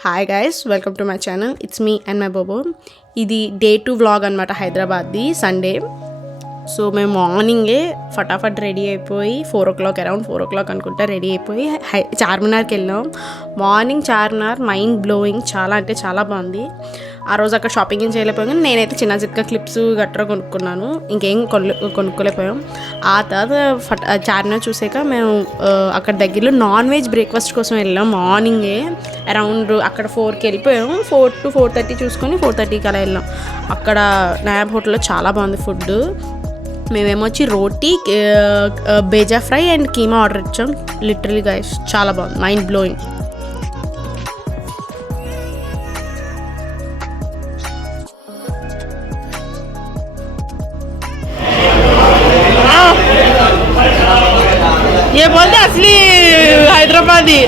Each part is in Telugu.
Hi guys, welcome to my channel. It's me and my Bobo. ఇది డే 2 వ్లాగ్ అనమాట, హైదరాబాద్ది సండే. సో మేము మార్నింగే ఫటాఫట్ రెడీ అయిపోయి 4 o'clock అరౌండ్ 4 o'clock అనుకుంటా రెడీ అయిపోయి చార్మినార్కి వెళ్ళాం. మార్నింగ్ చార్మినార్ మైండ్ బ్లోయింగ్, చాలా అంటే చాలా బాగుంది. ఆ రోజు అక్కడ షాపింగ్ ఏం చేయలేకపోయాం, నేనైతే చిన్న చిన్న క్లిప్స్ గట్రా కొనుక్కున్నాను, ఇంకేం కొనుక్కోలేకపోయాం. ఆ తర్వాత చార్మినార్ చూసాక మేము అక్కడ దగ్గరలో నాన్ వెజ్ బ్రేక్ఫాస్ట్ కోసం వెళ్ళాం. మార్నింగే అరౌండ్ అక్కడ 4కి వెళ్ళిపోయాం. 4 to 4:30 చూసుకొని 4:30కి అలా వెళ్ళాం. అక్కడ నాయాబ్ హోటల్లో చాలా బాగుంది ఫుడ్. మేమేమొచ్చి రోటీ, బేజా ఫ్రై అండ్ కీమా ఆర్డర్ ఇచ్చాం. లిటరలీ గైస్ చాలా బాగుంది, మైండ్ బ్లోయింగ్. ये बोलते असली हैदराबादी.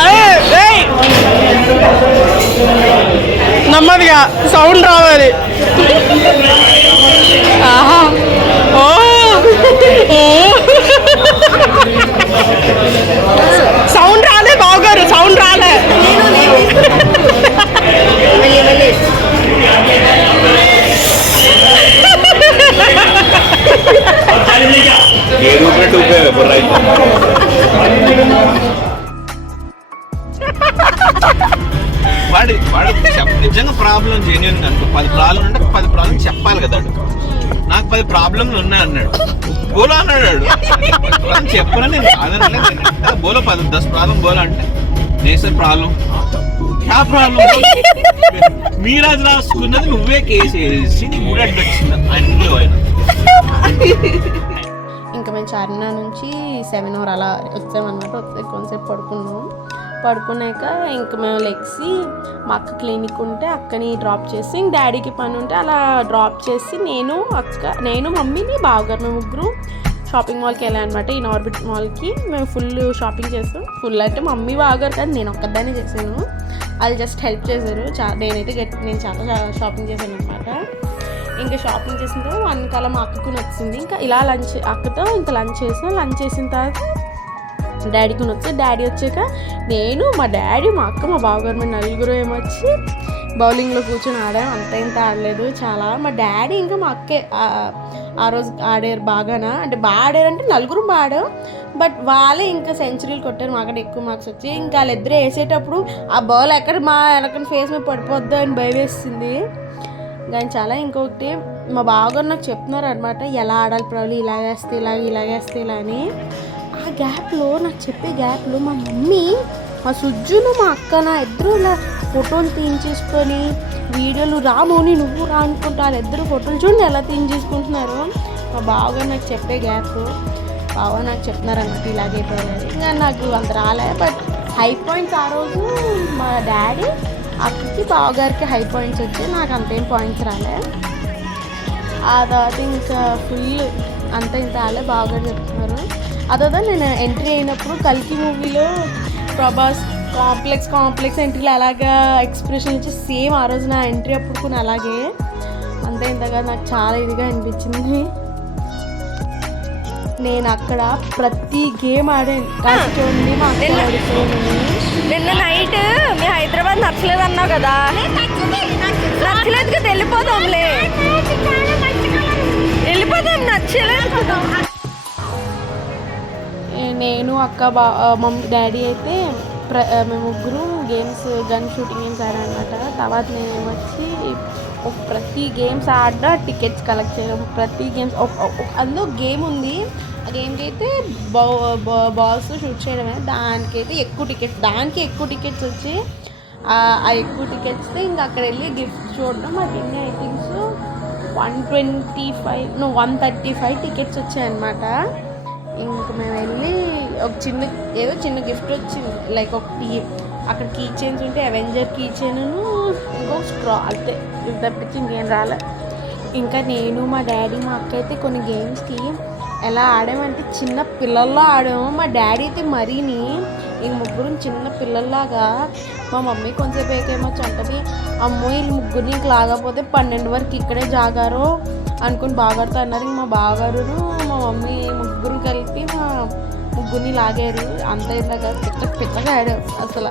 अरे నెమ్మదిగా సౌండ్ రావాలి. ఆహా, ఓ సౌండ్ రాలే బావగారు, సౌండ్ రాలే. వాడు నిజంగా ప్రాబ్లం జెన్యున్ అనుకో, 10 ప్రాబ్లం ఉంటే 10 ప్రాబ్లం చెప్పాలి కదా. నాకు 10 ప్రాబ్లంలు ఉన్నాయి అన్నాడు, బోలో అన్నాడు. చెప్పాలని నేను కాదనలేదు. బోలో 10 ప్రాబ్లం బోలో అంటే నేసర్ ప్రాబ్లం, క్యా ప్రాబ్లం, మీరాజ్ రాసుకున్నది నువ్వే కేసేసి నీ కూడా అడ్డొచ్చింది అన్నీ ఆయన. ఇంకా మేము చార్మినార్ నుంచి 7 hour అలా వచ్చామన్నమాట. వచ్చే కొంతసేపు పడుకున్నాక ఇంక మేము లెగ్సి మా అక్క క్లినిక్ ఉంటే అక్కని డ్రాప్ చేసి, ఇంక డాడీకి పని ఉంటే అలా డ్రాప్ చేసి నేను మమ్మీని బావగారు మేము ముగ్గురు షాపింగ్ మాల్కి వెళ్ళాను అనమాట. ఈ నార్బిట్ మాల్కి మేము ఫుల్ షాపింగ్ చేస్తాం. ఫుల్ అంటే మమ్మీ బావగారు కానీ నేను ఒక్కదాన్ని చేశాను, వాళ్ళు జస్ట్ హెల్ప్ చేశారు. నేను చాలా షాపింగ్ చేశాను అనమాట. ఇంకా షాపింగ్ చేసిన తర్వాత 1 కల్లా మా అక్కకు నచ్చింది. ఇంకా ఇలా అక్కతో ఇంకా లంచ్ చేసిన తర్వాత డాడీకి వచ్చి, డాడీ వచ్చాక నేను, మా డాడీ, మా అక్క, మా బావగారు, మేము నలుగురు ఏమొచ్చి బౌలింగ్లో కూర్చొని ఆడాం. అంత ఇంత ఆడలేదు చాలా. మా డాడీ ఇంకా మా అక్కే ఆ రోజు ఆడారు బాగానా, అంటే బాగా ఆడారంటే నలుగురు బాగా ఆడాం. బట్ వాళ్ళే ఇంకా సెంచరీలు కొట్టారు, మాకంటే ఎక్కువ మార్క్స్ వచ్చి. ఇంకా వాళ్ళిద్దరూ వేసేటప్పుడు ఆ బాల్ ఎక్కడ మా వెనకని ఫేస్ మీద పడిపోద్దో అని భయం వేసింది. కానీ చాలా ఇంకొకటి మా బావగారు నాకు చెప్తున్నారు అనమాట, ఎలా ఆడాలి ప్రాబ్లం, ఇలాగేస్తే ఇలా అని. ఆ గ్యాప్లో నాకు చెప్పే గ్యాప్లో మా మమ్మీ, మా సుజ్జును, మా అక్క నా ఇద్దరు ఇలా ఫోటోలు తీయించేసుకొని వీడియోలు, రామోని నువ్వు రా అనుకుంటా వాళ్ళిద్దరు ఫోటోలు చూడండి ఎలా తీయించేసుకుంటున్నారు. మా బావగారు నాకు చెప్పే గ్యాప్ నాకు చెప్తున్నారు అన్నమాట, ఇలాగే పోయారు. ఇంకా నాకు అంత రాలే. బట్ హై పాయింట్స్ ఆ రోజు మా డాడీ అక్కకి బావగారికి హై పాయింట్స్ వచ్చాయి, నాకు అంతేం పాయింట్స్ రాలే. ఆ తర్వాత ఇంకా ఫుల్ అంత ఇంత రాలే, బావగారు చెప్తున్నారు. అదొదా నేను ఎంట్రీ అయినప్పుడు కల్కి మూవీలో ప్రభాస్ కాంప్లెక్స్ ఎంట్రీలో అలాగా ఎక్స్ప్రెషన్ ఇచ్చి సేమ్ ఆ రోజు నా ఎంట్రీ అప్పుడు కూడా అలాగే అంతే ఇంతగా నాకు చాలా ఇదిగా అనిపించింది. నేను అక్కడ ప్రతి గేమ్ ఆడాను. చూడండి మా అక్క నిన్న నైట్ మీ హైదరాబాద్ నచ్చలేదు అన్నావు కదా, నచ్చలేదు కదా, వెళ్ళిపోదాం నచ్చలేదు. నేను అక్క మమ్మీ డాడీ అయితే మేము ముగ్గురు గేమ్స్, గన్ షూటింగ్ గేమ్స్ ఆడానమాట. తర్వాత నేను వచ్చి ప్రతి గేమ్స్ ఆడా టికెట్స్ కలెక్ట్ చేయడం. ప్రతి గేమ్స్ అందులో గేమ్ ఉంది, ఆ గేమ్కి అయితే బాల్స్ షూట్ చేయడమే. దానికి ఎక్కువ టికెట్స్ వచ్చి ఆ ఎక్కువ టికెట్స్తో ఇంకా అక్కడ వెళ్ళి గిఫ్ట్ చూడడం. మాకు ఎన్ని ఐ థింక్స్ 135 టికెట్స్ వచ్చాయన్నమాట. ఇంక మేము వెళ్ళి ఒక చిన్న గిఫ్ట్ వచ్చింది, లైక్ ఒకటి అక్కడ కీ చైన్స్ ఉంటే అవెంజర్ కీ చైన్, ఇంకొక స్ట్రా, అంతే. ఇది తప్పించి ఇంకేం రాలే. ఇంకా నేను, మా డాడీ, మా అక్క అయితే కొన్ని గేమ్స్కి ఎలా ఆడామంటే చిన్న పిల్లల్లో ఆడాము. మా డాడీ అయితే మరీని ఇంక ముగ్గురు చిన్న పిల్లల్లాగా. మా మమ్మీ కొంచెంసేపు ఏకేమొచ్చి అంటది, అమ్మో వీళ్ళు ముగ్గురిని ఇంక లాగపోతే 12 వరకు ఇక్కడే జాగారు అనుకుని బావగారితో అన్నారు. ఇంక మా బావగారు మా మమ్మీ ముగ్గురు కలిపి మా ముగ్గురిని లాగారు. అంత ఇలాగా పిచ్చగా ఆడారు అసలు.